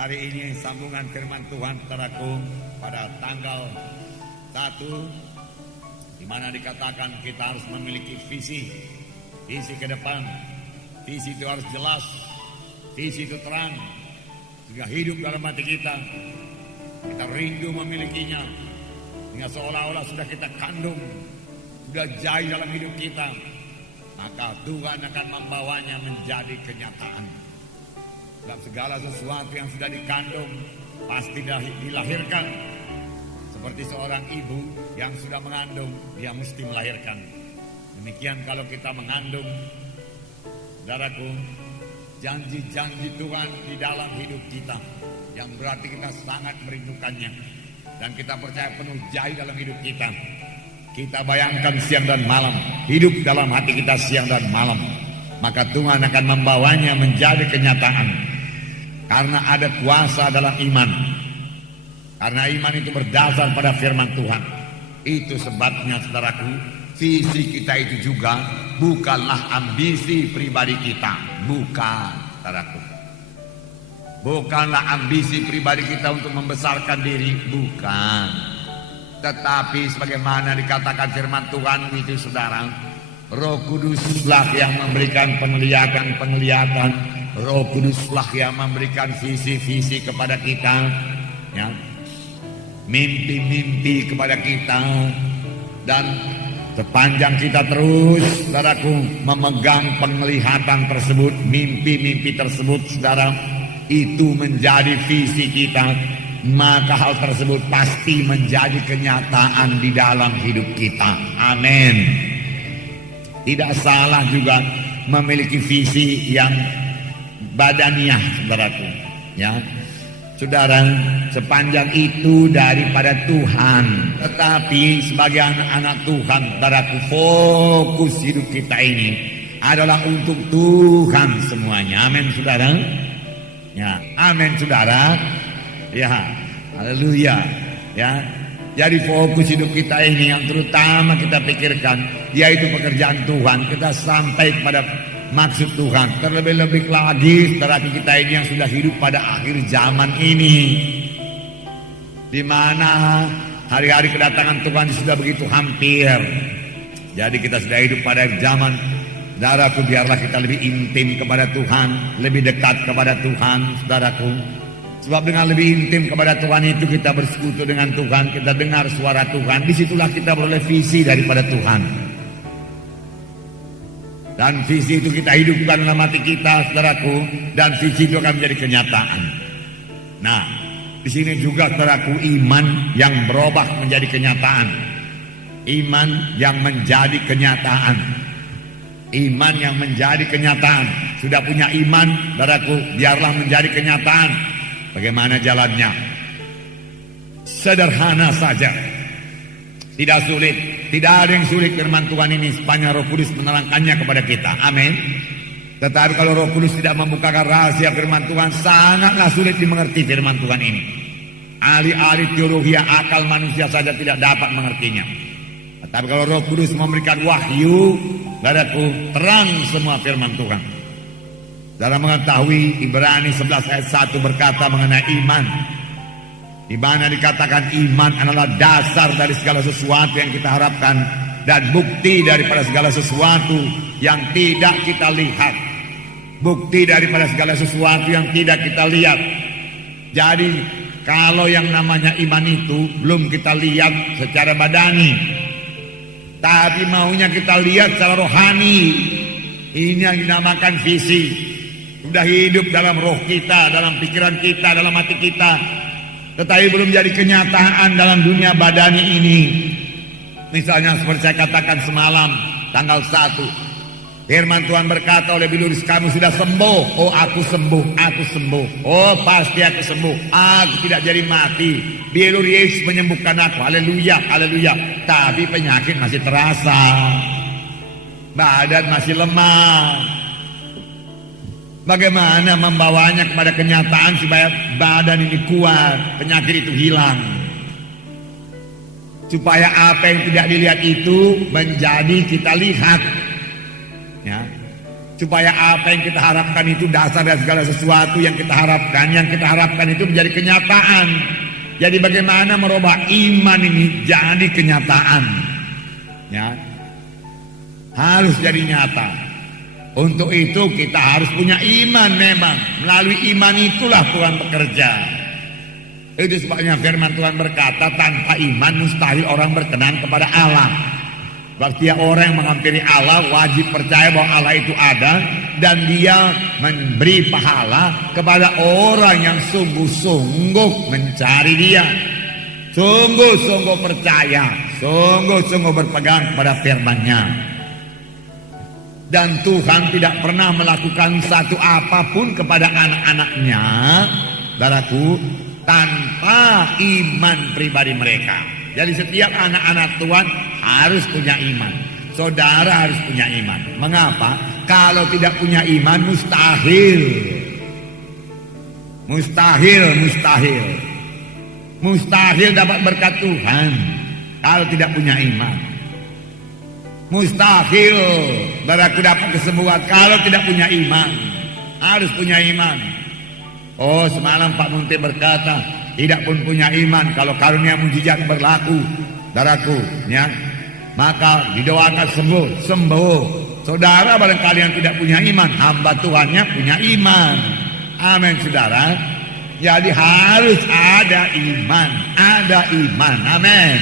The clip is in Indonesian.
Hari ini sambungan firman Tuhan saudaraku pada tanggal 1 di mana dikatakan kita harus memiliki visi ke depan. Visi itu harus jelas, visi itu terang, sehingga hidup dalam hati kita rindu memilikinya, sehingga seolah-olah sudah kita kandung, sudah jaya dalam hidup kita, maka Tuhan akan membawanya menjadi kenyataan. Dalam segala sesuatu yang sudah dikandung pasti dilahirkan. Seperti seorang ibu yang sudah mengandung, dia mesti melahirkan. Demikian kalau kita mengandung, saudaraku, janji-janji Tuhan di dalam hidup kita, yang berarti kita sangat merindukannya, dan kita percaya penuh jaya dalam hidup kita. Kita bayangkan siang dan malam, hidup dalam hati kita siang dan malam, maka Tuhan akan membawanya menjadi kenyataan. Karena ada kuasa dalam iman. Karena iman itu berdasar pada firman Tuhan. Itu sebabnya saudaraku, visi kita itu juga bukanlah ambisi pribadi kita. Bukan, saudaraku. Bukanlah ambisi pribadi kita untuk membesarkan diri. Bukan. Tetapi sebagaimana dikatakan firman Tuhan itu, saudara, Roh Kuduslah yang memberikan penglihatan. Roh Kuduslah yang memberikan visi-visi kepada kita, ya, mimpi-mimpi kepada kita. Dan sepanjang kita terus, saudaraku, memegang penglihatan tersebut, mimpi-mimpi tersebut, saudara, itu menjadi visi kita, maka hal tersebut pasti menjadi kenyataan di dalam hidup kita. Amin. Tidak salah juga memiliki visi yang badaniah, saudaraku, ya. Saudara, sepanjang itu daripada Tuhan, tetapi sebagai anak-anak Tuhan, saudaraku, fokus hidup kita ini adalah untuk Tuhan semuanya. Amin, saudara. Ya, amin, saudara. Ya, haleluya. Ya, jadi fokus hidup kita ini yang terutama kita pikirkan, yaitu pekerjaan Tuhan. Kita sampai kepada maksud Tuhan. Terlebih-lebih lagi saudara kita ini yang sudah hidup pada akhir zaman ini, di mana hari-hari kedatangan Tuhan sudah begitu hampir. Jadi kita sudah hidup pada zaman, saudaraku, biarlah kita lebih intim kepada Tuhan, lebih dekat kepada Tuhan, saudaraku. Sebab dengan lebih intim kepada Tuhan itu kita bersekutu dengan Tuhan, kita dengar suara Tuhan, disitulah kita beroleh visi daripada Tuhan. Dan visi itu kita hidupkan dalam hati kita, saudaraku, dan visi itu akan menjadi kenyataan. Nah, di sini juga, saudaraku, iman yang berubah menjadi kenyataan. Iman yang menjadi kenyataan. Iman yang menjadi kenyataan. Sudah punya iman, saudaraku, biarlah menjadi kenyataan. Bagaimana jalannya? Sederhana saja. Tidak sulit. Tidak ada yang sulit firman Tuhan ini sepanjang Roh Kudus menerangkannya kepada kita. Amin. Tetapi kalau Roh Kudus tidak membukakan rahasia firman Tuhan, sangatlah sulit dimengerti firman Tuhan ini. Ahli-ahli teologi akal manusia saja tidak dapat mengertinya. Tetapi kalau Roh Kudus memberikan wahyu, saudaraku, terang semua firman Tuhan. Dalam mengetahui Ibrani 11 ayat 1 berkata mengenai iman, di mana dikatakan iman adalah dasar dari segala sesuatu yang kita harapkan dan bukti daripada segala sesuatu yang tidak kita lihat. Bukti daripada segala sesuatu yang tidak kita lihat. Jadi kalau yang namanya iman itu belum kita lihat secara badani, tapi maunya kita lihat secara rohani. Ini yang dinamakan visi. Sudah hidup dalam roh kita, dalam pikiran kita, dalam hati kita, tetapi belum jadi kenyataan dalam dunia badani ini. Misalnya seperti saya katakan semalam tanggal 1, firman Tuhan berkata oleh Biluris, kamu sudah sembuh. Oh, aku sembuh, aku sembuh. Oh, pasti aku sembuh, aku tidak jadi mati. Biluris Yesus menyembuhkan aku. Haleluya, haleluya. Tapi penyakit masih terasa, badan masih lemah. Bagaimana membawanya kepada kenyataan supaya badan ini kuat, penyakit itu hilang, supaya apa yang tidak dilihat itu menjadi kita lihat, ya. supaya apa yang kita harapkan itu dasar dari segala sesuatu yang kita harapkan itu menjadi kenyataan. Jadi bagaimana merubah iman ini jadi kenyataan, ya, harus jadi nyata. Untuk itu kita harus punya iman. Memang melalui iman itulah Tuhan bekerja. Itu sebabnya firman Tuhan berkata, tanpa iman mustahil orang berkenan kepada Allah. Berarti orang yang menghampiri Allah wajib percaya bahwa Allah itu ada, dan dia memberi pahala kepada orang yang sungguh-sungguh mencari dia, sungguh-sungguh percaya, sungguh-sungguh berpegang kepada firman-Nya. Dan Tuhan tidak pernah melakukan satu apapun kepada anak-anaknya, saudaraku, tanpa iman pribadi mereka. Jadi setiap anak-anak Tuhan harus punya iman. Saudara harus punya iman. Mengapa? Kalau tidak punya iman mustahil. Mustahil dapat berkat Tuhan kalau tidak punya iman. Mustahil saudaraku dapat kesembuhan kalau tidak punya iman. Harus punya iman. Oh, semalam Pak Munti berkata, tidak pun punya iman kalau karunia mujizat berlaku, saudaraku, ya, maka didoakan sembuh. Saudara barangkali yang tidak punya iman, hamba Tuhannya punya iman. Amin, saudara. Jadi harus ada iman. Amin.